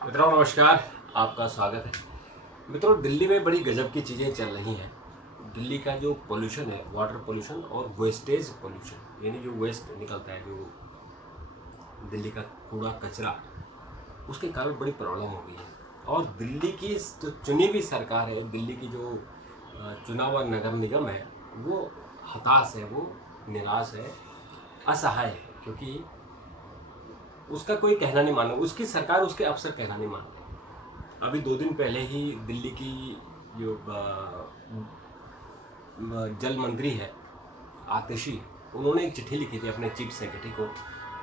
मित्रों नमस्कार। आपका स्वागत है। मित्रों, दिल्ली में बड़ी गजब की चीज़ें चल रही हैं। दिल्ली का जो पोल्यूशन है, वाटर पोल्यूशन और वेस्टेज पोल्यूशन, यानी जो वेस्ट निकलता है, जो दिल्ली का कूड़ा कचरा, उसके कारण बड़ी प्रॉब्लम हो गई है। और दिल्ली की जो चुनी हुई सरकार है, दिल्ली की जो चुनाव और नगर निगम है, वो हताश है, वो निराश है, असहाय है, क्योंकि उसका कोई कहना नहीं मान रहा, उसकी सरकार, उसके अफसर कहना नहीं मान रहे। अभी 2 दिन पहले ही दिल्ली की जो जल मंत्री है आतिशी, उन्होंने एक चिट्ठी लिखी थी अपने चीफ सेक्रेटरी को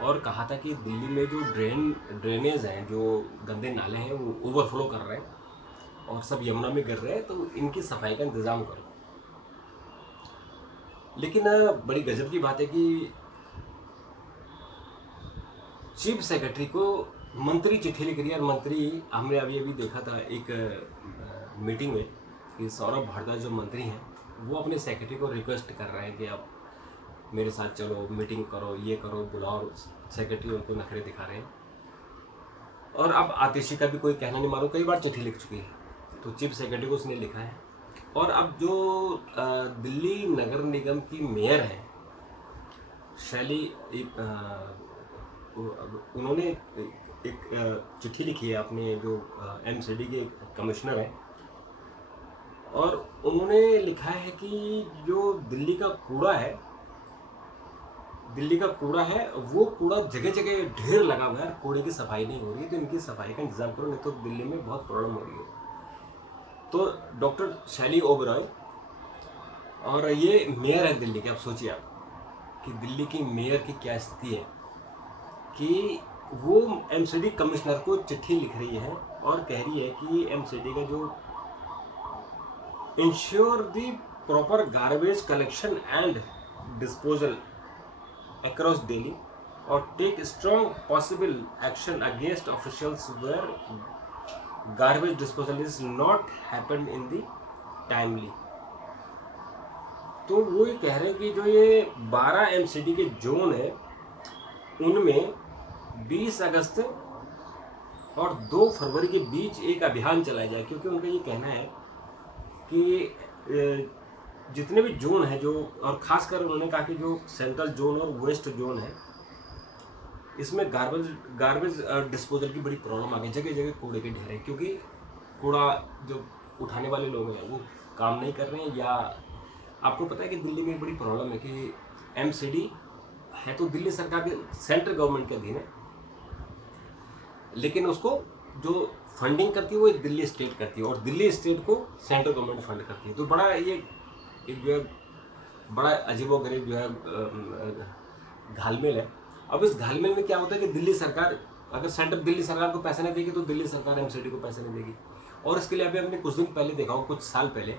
और कहा था कि दिल्ली में जो ड्रेनेज हैं, जो गंदे नाले हैं, वो ओवरफ्लो कर रहे हैं और सब यमुना में गिर रहे हैं, तो इनकी सफाई का इंतज़ाम करो। लेकिन बड़ी गजब की बात है कि चीफ सेक्रेटरी को मंत्री चिट्ठी लिख रही है। और मंत्री, हमने अभी अभी देखा था एक मीटिंग में कि सौरभ भारद्वाज जो मंत्री हैं, वो अपने सेक्रेटरी को रिक्वेस्ट कर रहे हैं कि आप मेरे साथ चलो, मीटिंग करो, ये करो, बुलाओ। सेक्रेटरी उनको नखरे दिखा रहे हैं। और अब आतिशी का भी कोई कहना नहीं मालूम, कई बार चिट्ठी लिख चुकी है, तो चीफ सेक्रेटरी को उसने लिखा है। और अब जो दिल्ली नगर निगम की मेयर है शैली, उन्होंने एक चिट्ठी लिखी है अपने जो एमसीडी के कमिश्नर हैं, और उन्होंने लिखा है कि जो दिल्ली का कूड़ा है, वो कूड़ा जगह जगह ढेर लगा हुआ है, कूड़े की सफाई नहीं हो रही है, तो इनकी सफाई का इंतजाम करो, नहीं तो दिल्ली में बहुत प्रॉब्लम हो रही है। तो डॉक्टर शैली ओबरॉय, और ये मेयर है दिल्ली के। आप सोचिए आप कि दिल्ली की मेयर की क्या स्थिति है कि वो एमसीडी कमिश्नर को चिट्ठी लिख रही है और कह रही है कि एमसीडी का जो ensure the proper garbage collection and disposal across Delhi or take strong possible action against officials where garbage disposal is not happened in the timely। तो वो ये कह रहे हैं कि जो ये 12 एमसीडी के जोन है, उनमें 20 अगस्त और 2 फरवरी के बीच एक अभियान चलाया जाए, क्योंकि उनका ये कहना है कि जितने भी जोन है जो, और खासकर उन्होंने कहा कि जो सेंट्रल जोन और वेस्ट जोन है, इसमें गार्बेज डिस्पोजल की बड़ी प्रॉब्लम आ गई। जगह जगह कूड़े के ढेर हैं, क्योंकि कूड़ा जो उठाने वाले लोग हैं वो काम नहीं कर रहे हैं। या आपको पता है कि दिल्ली में एक बड़ी प्रॉब्लम है कि एमसीडी है तो दिल्ली सरकार के, सेंट्रल गवर्नमेंट के अधीन है, लेकिन उसको जो फंडिंग करती है वो दिल्ली स्टेट करती है, और दिल्ली स्टेट को सेंट्रल गवर्नमेंट फंड करती है। तो बड़ा ये एक जो है बड़ा अजीबोगरीब जो है घालमेल है। अब इस घालमेल में क्या होता है कि दिल्ली सरकार, अगर सेंट्रल दिल्ली सरकार को पैसे नहीं देगी तो दिल्ली सरकार एमसीडी को पैसे नहीं देगी। और इसके लिए अभी हमने कुछ दिन पहले देखा हो, कुछ साल पहले,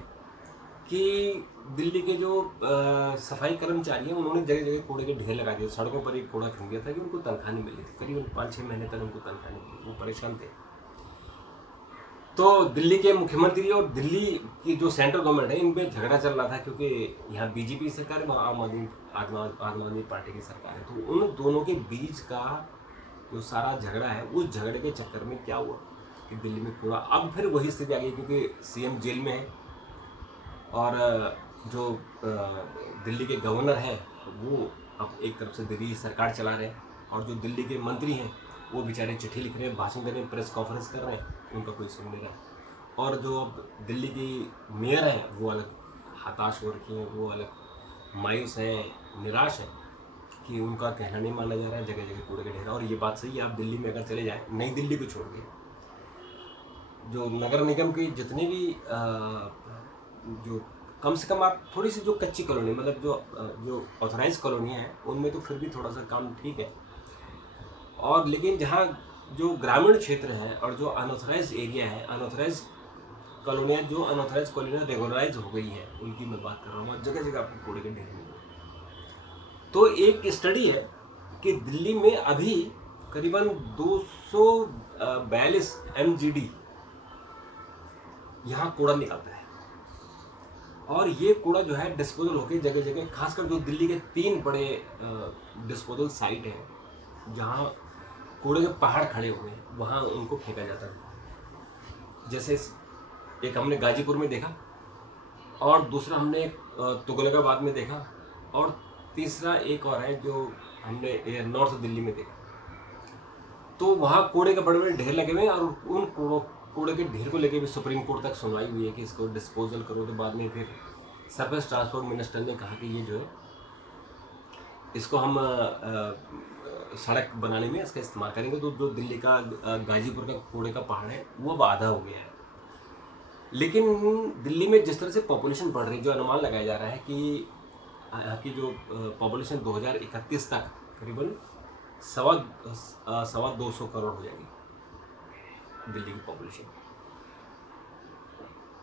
कि दिल्ली के जो सफाई कर्मचारी हैं, उन्होंने जगह जगह कूड़े के ढेर लगा दिए। सड़कों पर एक कूड़ा फेंक दिया था कि उनको तनख्वाह नहीं मिली थी, करीबन 5-6 महीने तक उनको तनख्वाह नहीं मिली, वो परेशान थे। तो दिल्ली के मुख्यमंत्री और दिल्ली की जो सेंट्रल गवर्नमेंट है, इन पे झगड़ा चल रहा था, क्योंकि यहाँ बीजेपी सरकार है, वहाँ आम आदमी पार्टी की सरकार है। तो उन दोनों के बीच का जो सारा झगड़ा है, उस झगड़े के चक्कर में क्या हुआ कि दिल्ली में कूड़ा, अब फिर वही स्थिति आ गई, क्योंकि सीएम जेल में है और जो दिल्ली के गवर्नर हैं वो अब एक तरफ से दिल्ली सरकार चला रहे हैं, और जो दिल्ली के मंत्री हैं वो बेचारे चिट्ठी लिख रहे हैं, भाषण दे रहे हैं, प्रेस कॉन्फ्रेंस कर रहे हैं, उनका कोई सुन नहीं रहा है। और जो अब दिल्ली की मेयर है वो अलग हताश हो रखी हैं, वो अलग मायूस हैं, निराश हैं कि उनका कहना नहीं माना जा रहा है, जगह जगह कूड़े के ढेर। और ये बात सही है, आप दिल्ली में अगर चले जाएँ, नई दिल्ली को छोड़ के, जो नगर निगम की जितने भी जो कम से कम आप थोड़ी सी जो कच्ची कॉलोनी, मतलब जो ऑथराइज कॉलोनी है, उनमें तो फिर भी थोड़ा सा काम ठीक है। और लेकिन जहाँ जो ग्रामीण क्षेत्र है और जो अनऑथराइज एरिया है, अनऑथराइज कॉलोनियाँ, जो अनऑथराइज कॉलोनियाँ रेगुलराइज हो गई है, उनकी मैं बात कर रहा हूँ, जगह जगह आपको कूड़े के ढेर मिलेंगे। तो एक स्टडी है कि दिल्ली में अभी करीबन 242 MGD यहाँ कूड़ा निकलता है, और ये कूड़ा जो है डिस्पोजल होकर जगह जगह, खासकर जो दिल्ली के 3 बड़े डिस्पोजल साइट हैं, जहाँ कूड़े के पहाड़ खड़े हुए हैं, वहाँ उनको फेंका जाता है। जैसे एक हमने गाजीपुर में देखा, और दूसरा हमने तुगलकाबाद में देखा, और तीसरा एक और है जो हमने नॉर्थ दिल्ली में देखा। तो वहाँ कूड़े के बड़े बड़े ढेर लगे हुए हैं, और उन कूड़े के ढेर को लेके भी सुप्रीम कोर्ट तक सुनवाई हुई है कि इसको डिस्पोजल करो। तो बाद में फिर सरफेस ट्रांसपोर्ट मिनिस्टर ने कहा कि ये जो है इसको हम सड़क बनाने में इसका इस्तेमाल करेंगे। तो जो दिल्ली का गाजीपुर का कूड़े का पहाड़ है वो अब आधा हो गया है। लेकिन दिल्ली में जिस तरह से पॉपुलेशन बढ़ रही है, जो अनुमान लगाया जा रहा है कि यहाँ की जो पॉपुलेशन 2031 तक करीबन 250 करोड़ हो जाएगी दिल्ली की पॉपुलेशन।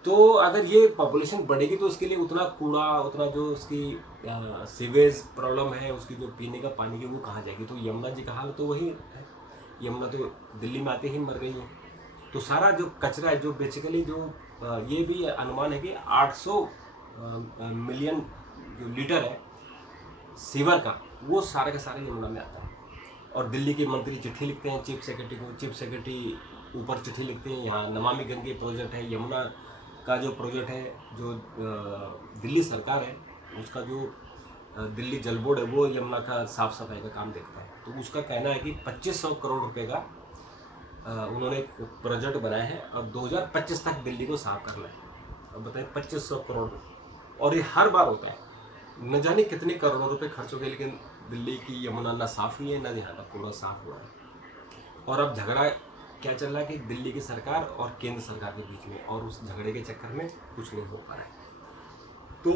तो अगर ये पॉपुलेशन बढ़ेगी तो उसके लिए उतना कूड़ा, उतना जो उसकी सीवेज प्रॉब्लम है, उसकी जो पीने का पानी की, वो कहाँ जाएगी। तो यमुना जी का हाल तो वही है। यमुना तो दिल्ली में आते ही मर गई है। तो सारा जो कचरा है, जो बेसिकली जो ये भी अनुमान है कि 800 मिलियन जो लीटर है सीवर का, वो सारे का सारा यमुना में आता है। और दिल्ली के मंत्री चिट्ठी लिखते हैं चीफ सेक्रेटरी को, चीफ सेक्रेटरी ऊपर चिट्ठी लिखते हैं। यहाँ नमामि गंगे प्रोजेक्ट है, यमुना का जो प्रोजेक्ट है, जो दिल्ली सरकार है उसका जो दिल्ली जल बोर्ड है, वो यमुना का साफ सफाई का काम देखता है। तो उसका कहना है कि 2500 करोड़ रुपए का उन्होंने एक प्रोजेक्ट बनाया है, और 2025 तक दिल्ली को साफ करना है। अब बताएं 2500 करोड़, और ये हर बार होता है। न जाने कितने करोड़ों रुपए खर्च हो गए, लेकिन दिल्ली की यमुना ना साफ हुई है, ना यहाँ का कूड़ा साफ हुआ है। और अब झगड़ा क्या चल रहा है कि दिल्ली की सरकार और केंद्र सरकार के बीच में, और उस झगड़े के चक्कर में कुछ नहीं हो पा रहा है। तो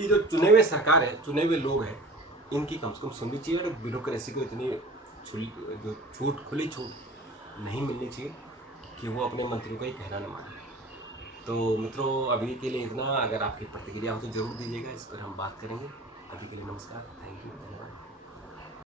ये जो चुने हुए सरकार है, चुने हुए लोग हैं, इनकी कम से कम सुननी चाहिए, और ब्यूरोक्रेसी को इतनी जो खुली छूट नहीं मिलनी चाहिए कि वो अपने मंत्रियों का ही कहना न माने। तो मित्रों, अभी के लिए इतना। अगर आपकी प्रतिक्रिया हो तो जरूर दीजिएगा, इस पर हम बात करेंगे। अभी के लिए नमस्कार, थैंक यू, धन्यवाद।